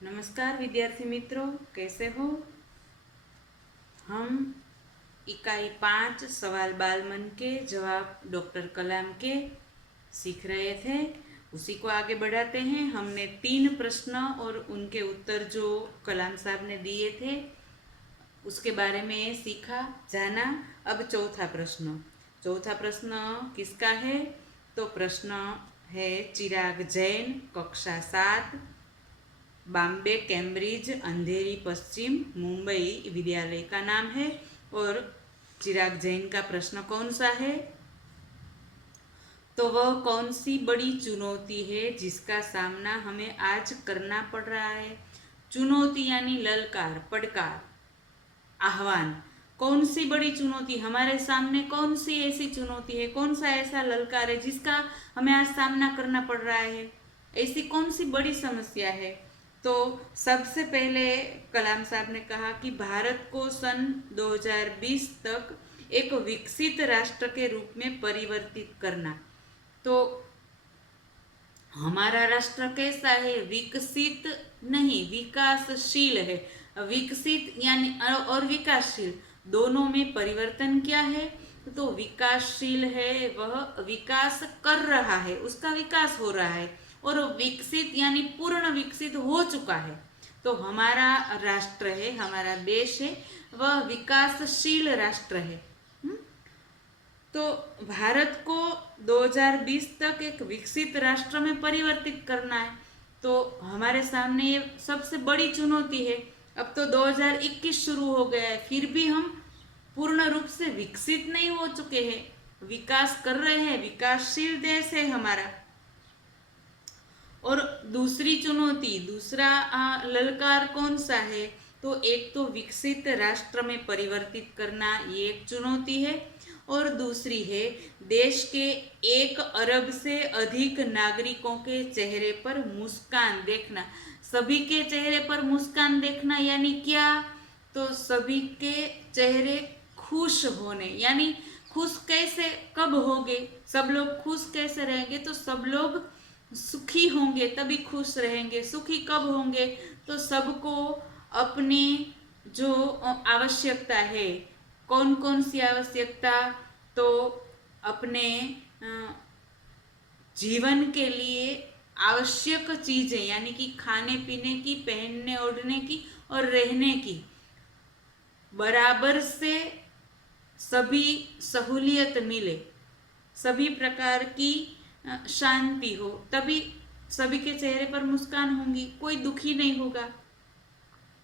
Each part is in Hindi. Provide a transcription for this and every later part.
नमस्कार विद्यार्थी मित्रों, कैसे हो। हम इकाई 5 सवाल बाल मन के जवाब डॉक्टर कलाम के सीख रहे थे, उसी को आगे बढ़ाते हैं। हमने 3 प्रश्न और उनके उत्तर जो कलाम साहब ने दिए थे उसके बारे में सीखा, जाना। अब चौथा प्रश्न किसका है? तो प्रश्न है चिराग जैन, कक्षा 7, बॉम्बे कैम्ब्रिज अंधेरी पश्चिम मुंबई विद्यालय का नाम है। और चिराग जैन का प्रश्न कौन सा है? तो वह कौन सी बड़ी चुनौती है जिसका सामना हमें आज करना पड़ रहा है? चुनौती यानी ललकार, पड़कार, आह्वान। कौन सी बड़ी चुनौती हमारे सामने? कौन सी ऐसी चुनौती है, कौन सा ऐसा ललकार है जिसका हमें आज सामना करना पड़ रहा है? ऐसी कौन सी बड़ी समस्या है? तो सबसे पहले कलाम साहब ने कहा कि भारत को सन 2020 तक एक विकसित राष्ट्र के रूप में परिवर्तित करना। तो हमारा राष्ट्र कैसा है? विकसित नहीं, विकासशील है। विकसित यानी और विकासशील दोनों में परिवर्तन क्या है? तो विकासशील है, वह विकास कर रहा है, उसका विकास हो रहा है। और विकसित यानी पूर्ण विकसित हो चुका है। तो हमारा राष्ट्र है, हमारा देश है, वह विकासशील राष्ट्र है। तो भारत को 2020 तक एक विकसित राष्ट्र में परिवर्तित करना है। तो हमारे सामने ये सबसे बड़ी चुनौती है। अब तो 2021 शुरू हो गया है, फिर भी हम पूर्ण रूप से विकसित नहीं हो चुके हैं, विकास कर रहे हैं, विकासशील देश है हमारा। और दूसरी चुनौती, दूसरा ललकार कौन सा है? तो एक तो विकसित राष्ट्र में परिवर्तित करना, ये एक चुनौती है। और दूसरी है देश के 1 अरब से अधिक नागरिकों के चेहरे पर मुस्कान देखना। सभी के चेहरे पर मुस्कान देखना यानी क्या? तो सभी के चेहरे खुश होने, यानी खुश कैसे, कब होंगे? सब लोग खुश कैसे रहेंगे? तो सब लोग सुखी होंगे तभी खुश रहेंगे। सुखी कब होंगे? तो सबको अपनी जो आवश्यकता है, कौन कौन सी आवश्यकता? तो अपने जीवन के लिए आवश्यक चीजें, यानी कि खाने पीने की, पहनने ओढ़ने की और रहने की बराबर से सभी सहूलियत मिले, सभी प्रकार की शांति हो, तभी सभी के चेहरे पर मुस्कान होंगी, कोई दुखी नहीं होगा।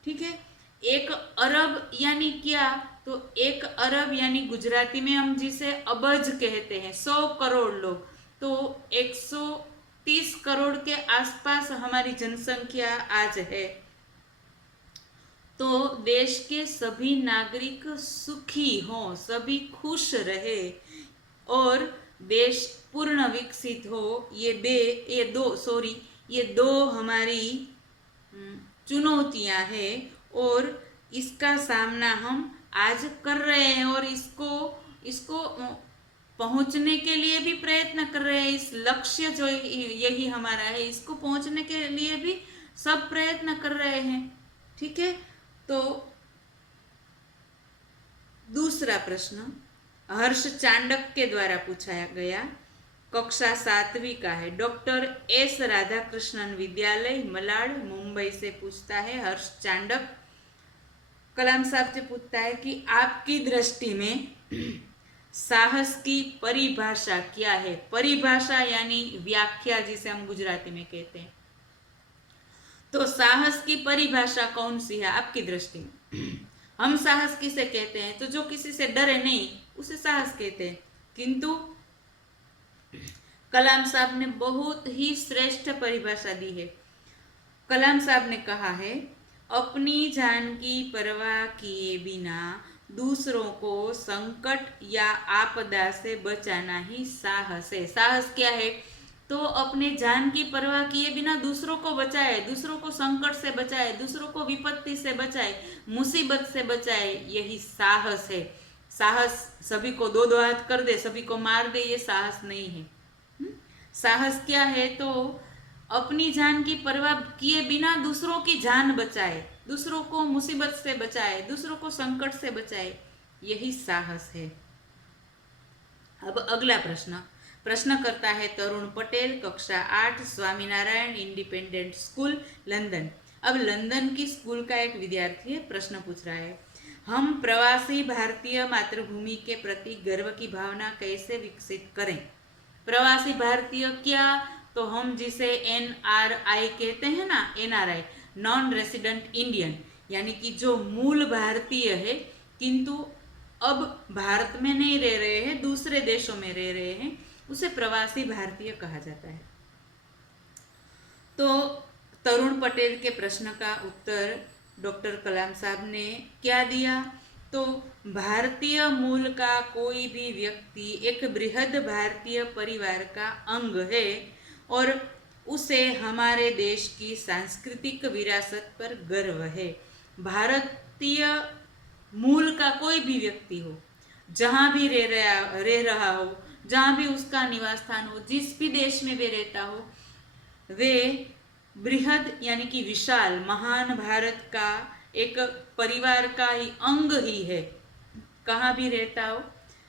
ठीक है। 1 अरब यानी क्या? तो 1 अरब यानी गुजराती में हम जिसे अबज कहते हैं, 100 करोड़ लोग। तो 130 करोड़ के आसपास हमारी जनसंख्या आज है। तो देश के सभी नागरिक सुखी हों, सभी खुश रहे और देश पूर्ण विकसित हो, ये दो हमारी चुनौतियां हैं। और इसका सामना हम आज कर रहे हैं और इसको पहुंचने के लिए भी प्रयत्न कर रहे हैं। इस लक्ष्य जो यही हमारा है, इसको पहुंचने के लिए भी सब प्रयत्न कर रहे हैं। ठीक है। तो दूसरा प्रश्न हर्ष चांडक के द्वारा पूछा गया, कक्षा 7वीं का है, डॉक्टर एस राधाकृष्णन विद्यालय मलाड मुंबई से पूछता है हर्ष चांडक। कलाम साहब से पूछता है कि आपकी दृष्टि में साहस की परिभाषा क्या है? परिभाषा यानी व्याख्या, जिसे हम गुजराती में कहते हैं। तो साहस की परिभाषा कौन सी है आपकी दृष्टि में? हम साहस किसे कहते हैं? तो जो किसी से डरे नहीं, उसे साहस कहते हैं। किंतु कलाम साहब ने बहुत ही श्रेष्ठ परिभाषा दी है। कलाम साहब ने कहा है, अपनी जान की परवाह किए बिना दूसरों को संकट या आपदा से बचाना ही साहस है। साहस क्या है? तो अपने जान की परवाह किए बिना दूसरों को बचाए, दूसरों को संकट से बचाए, दूसरों को विपत्ति से बचाए, मुसीबत से बचाए, यही साहस है। साहस सभी को दो हाथ कर दे, सभी को मार दे, ये साहस नहीं है। साहस क्या है? तो अपनी जान की परवाह किए बिना दूसरों की जान बचाए, दूसरों को मुसीबत से बचाए, दूसरों को संकट से बचाए, यही साहस है। अब अगला प्रश्न करता है तरुण पटेल, कक्षा 8, स्वामीनारायण इंडिपेंडेंट स्कूल, लंदन। अब लंदन की स्कूल का एक विद्यार्थी है, प्रश्न पूछ रहा है, हम प्रवासी भारतीय मातृभूमि के प्रति गर्व की भावना कैसे विकसित करें। प्रवासी भारतीय क्या, तो हम जिसे NRI कहते हैं ना, NRI नॉन रेसिडेंट इंडियन, यानी कि जो मूल भारतीय है किंतु अब भारत में नहीं रह रहे हैं, दूसरे देशों में रह रहे हैं, उसे प्रवासी भारतीय कहा जाता है। तो तरुण पटेल के प्रश्न का उत्तर डॉक्टर कलाम साहब ने क्या दिया, तो भारतीय मूल का कोई भी व्यक्ति एक बृहद भारतीय परिवार का अंग है और उसे हमारे देश की सांस्कृतिक विरासत पर गर्व है। भारतीय मूल का कोई भी व्यक्ति हो, जहाँ भी रह रहा हो, जहाँ भी उसका निवास स्थान हो, जिस भी देश में वे रहता हो, वे बृहद यानी कि विशाल महान भारत का एक परिवार का ही अंग ही है। कहाँ भी रहता हो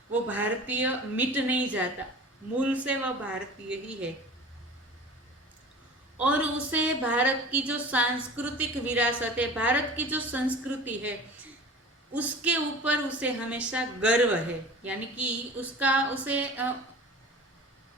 वो भारतीय मिट नहीं जाता, मूल से वह भारतीय ही है और उसे भारत की जो सांस्कृतिक विरासत है, भारत की जो संस्कृति है, उसके ऊपर उसे हमेशा गर्व है, यानी कि उसे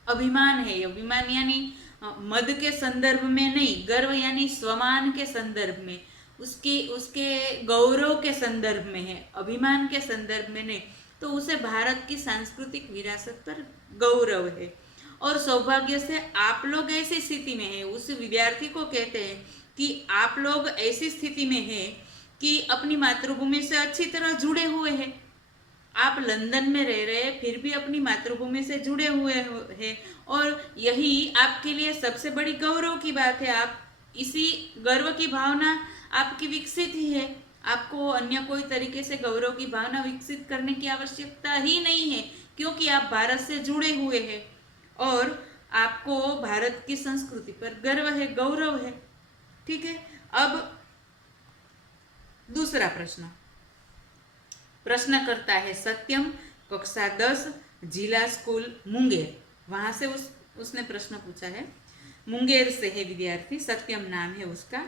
अभिमान है। अभिमान यानी मद के संदर्भ में नहीं, गर्व यानी स्वमान के संदर्भ में, उसके गौरव के संदर्भ में है, अभिमान के संदर्भ में नहीं। तो उसे भारत की सांस्कृतिक विरासत पर गौरव है और सौभाग्य से आप लोग ऐसी स्थिति में हैं। उस विद्यार्थी को कहते हैं कि आप लोग ऐसी स्थिति में हैं कि अपनी मातृभूमि से अच्छी तरह जुड़े हुए हैं। आप लंदन में रह रहे हैं फिर भी अपनी मातृभूमि से जुड़े हुए हैं और यही आपके लिए सबसे बड़ी गौरव की बात है। आप इसी गर्व की भावना आपकी विकसित ही है, आपको अन्य कोई तरीके से गौरव की भावना विकसित करने की आवश्यकता ही नहीं है, क्योंकि आप भारत से जुड़े हुए हैं और आपको भारत की संस्कृति पर गर्व है, गौरव है। ठीक है, अब दूसरा प्रश्न करता है सत्यम, कक्षा 10, जिला स्कूल मुंगेर। वहां से उसने प्रश्न पूछा है, मुंगेर से है विद्यार्थी, सत्यम नाम है उसका।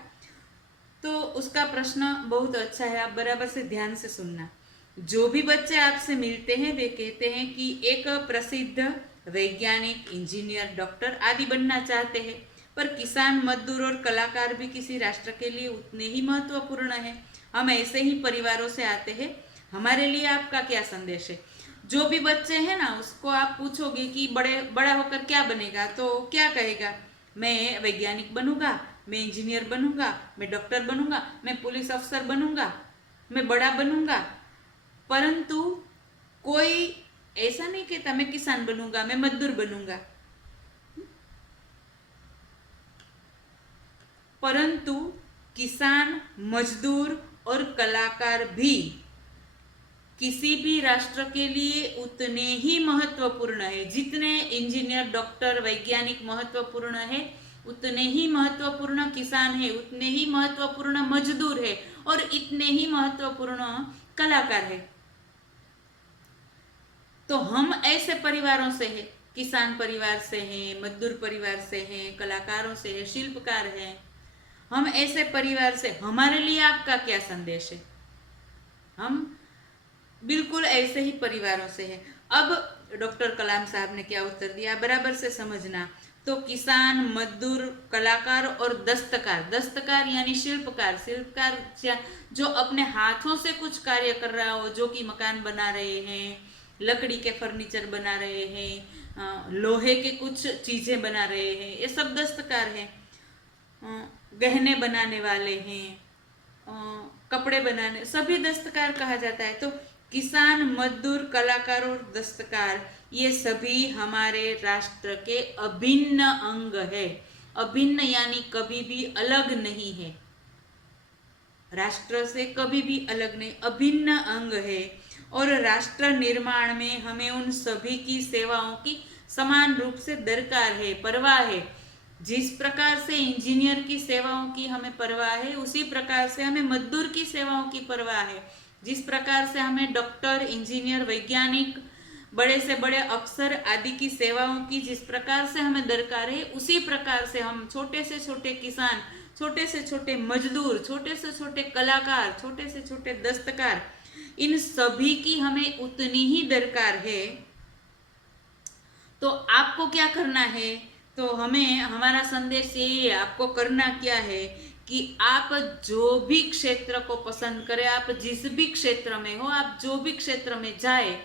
तो उसका प्रश्न बहुत अच्छा है, आप बराबर से ध्यान से सुनना। जो भी बच्चे आपसे मिलते हैं वे कहते हैं कि एक प्रसिद्ध वैज्ञानिक, इंजीनियर, डॉक्टर आदि बनना चाहते हैं, पर किसान, मजदूर और कलाकार भी किसी राष्ट्र के लिए उतने ही महत्वपूर्ण हैं। हम ऐसे ही परिवारों से आते हैं, हमारे लिए आपका क्या संदेश है। जो भी बच्चे हैं ना, उसको आप पूछोगे कि बड़ा होकर क्या बनेगा, तो क्या कहेगा, मैं वैज्ञानिक बनूंगा, मैं इंजीनियर बनूंगा, मैं डॉक्टर बनूंगा, मैं पुलिस अफसर बनूंगा, मैं बड़ा बनूंगा। परंतु कोई ऐसा नहीं कहता मैं किसान बनूंगा, मैं मजदूर बनूंगा। परंतु किसान, मजदूर और कलाकार भी किसी भी राष्ट्र के लिए उतने ही महत्वपूर्ण है। जितने इंजीनियर, डॉक्टर, वैज्ञानिक महत्वपूर्ण है, उतने ही महत्वपूर्ण किसान है, उतने ही महत्वपूर्ण मजदूर है और इतने ही महत्वपूर्ण कलाकार है। तो हम ऐसे परिवारों से हैं, किसान परिवार से हैं, मजदूर परिवार से हैं, कलाकारों से हैं, शिल्पकार हैं। हम ऐसे परिवार से, हमारे लिए आपका क्या संदेश है। हम बिल्कुल ऐसे ही परिवारों से हैं। अब डॉक्टर कलाम साहब ने क्या उत्तर दिया, बराबर से समझना। तो किसान, मजदूर, कलाकार और दस्तकार यानी शिल्पकार जो अपने हाथों से कुछ कार्य कर रहा हो, जो कि मकान बना रहे हैं, लकड़ी के फर्नीचर बना रहे हैं, लोहे के कुछ चीजें बना रहे हैं, ये सब दस्तकार हैं। गहने बनाने वाले हैं, कपड़े बनाने, सभी दस्तकार कहा जाता है। तो किसान, मजदूर, कलाकार और दस्तकार ये सभी हमारे राष्ट्र के अभिन्न अंग है। अभिन्न यानी कभी भी अलग नहीं है, राष्ट्र से कभी भी अलग नहीं, अभिन्न अंग है। और राष्ट्र निर्माण में हमें उन सभी की सेवाओं की समान रूप से दरकार है, परवाह है। जिस प्रकार से इंजीनियर की सेवाओं की हमें परवाह है, उसी प्रकार से हमें मजदूर की सेवाओं की परवाह है। जिस प्रकार से हमें डॉक्टर, इंजीनियर, वैज्ञानिक, बड़े से बड़े अफसर आदि की सेवाओं की जिस प्रकार से हमें दरकार है, उसी प्रकार से हम छोटे से छोटे किसान, छोटे से छोटे मजदूर, छोटे से छोटे कलाकार, छोटे से छोटे दस्तकार, इन सभी की हमें उतनी ही दरकार है। तो आपको क्या करना है? तो हमें, हमारा संदेश यही है, आपको करना क्या है कि आप जो भी क्षेत्र को पसंद करें, आप जिस भी क्षेत्र में हो, आप जो भी क्षेत्र में जाए,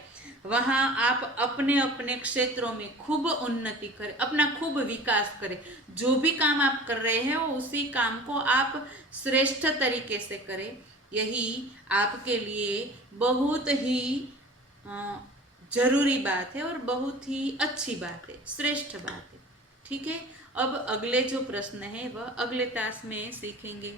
वहां आप अपने अपने क्षेत्रों में खूब उन्नति करें, अपना खूब विकास करें। जो भी काम आप कर रहे हैं वो उसी काम को आप श्रेष्ठ तरीके से करें। यही आपके लिए बहुत ही जरूरी बात है और बहुत ही अच्छी बात है, श्रेष्ठ बात है। ठीक है, अब अगले जो प्रश्न है वह अगले तास में सीखेंगे।